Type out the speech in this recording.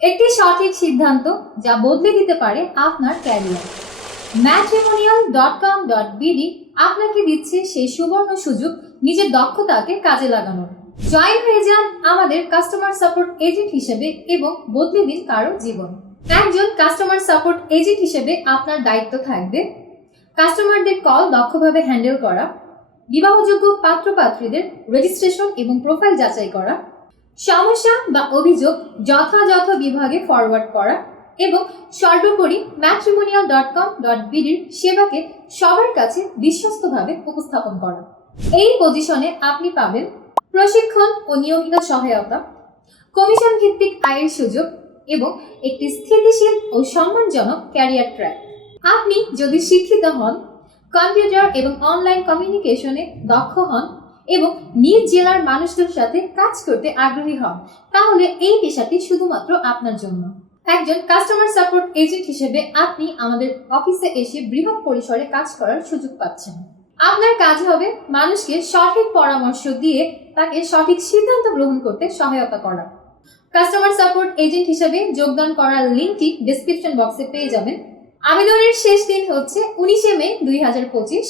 একটি সঠিক সিদ্ধান্ত যা বদলে দিতে পারে আপনার ক্যারিয়ার। matrimonial.com.bd আপনাকে দিচ্ছে সেই সুবর্ণ সুযোগ নিজের দক্ষতাকে কাজে লাগানোর। জয়েন হয়ে যান আমাদের কাস্টমার সাপোর্ট এজেন্ট হিসেবে এবং বদলে দিন কারো জীবন। একজন কাস্টমার সাপোর্ট এজেন্ট হিসেবে আপনার দায়িত্ব থাকবে কাস্টমারদের কল দক্ষভাবে হ্যান্ডেল করা, বিবাহযোগ্য পাত্রপাত্রীদের রেজিস্ট্রেশন এবং প্রোফাইল যাচাই করা, সমস্যা বা অভিযোগ যথাযথ বিভাগে ফরওয়ার্ড করা এবং সর্বোপরি matrimonial.com.bd সেবাকে সবার কাছে বিশ্বস্তভাবে উপস্থাপন করা। এই পজিশনে আপনি পাবেন প্রশিক্ষণ ও নিয়মিত সহায়তা, কমিশন ভিত্তিক আয়ের সুযোগ এবং একটি স্থিতিশীল ও সম্মানজনক ক্যারিয়ার ট্র্যাক। আপনি যদি শিক্ষিত হন, কম্পিউটার এবং অনলাইন কমিউনিকেশনে দক্ষ হন এবং নিজ জেলার মানুষদের সাথে কাজ করতে আগ্রহী হন, তাহলে এই পেশাটি শুধুমাত্র আপনার জন্য। একজন কাস্টমার সাপোর্ট এজেন্ট হিসেবে আপনি আমাদের অফিসে এসে বৃহৎ পরিসরে কাজ করার সুযোগ পাচ্ছেন। আপনার কাজ হবে মানুষকে সঠিক পরামর্শ দিয়ে তাকে সঠিক সিদ্ধান্ত গ্রহণ করতে সহায়তা করা। কাস্টমার সাপোর্ট এজেন্ট হিসেবে যোগদান করার লিঙ্কটি ডেসক্রিপশন বক্সে পেয়ে যাবেন। আবেদনের শেষ দিন হচ্ছে 19 মে 2025।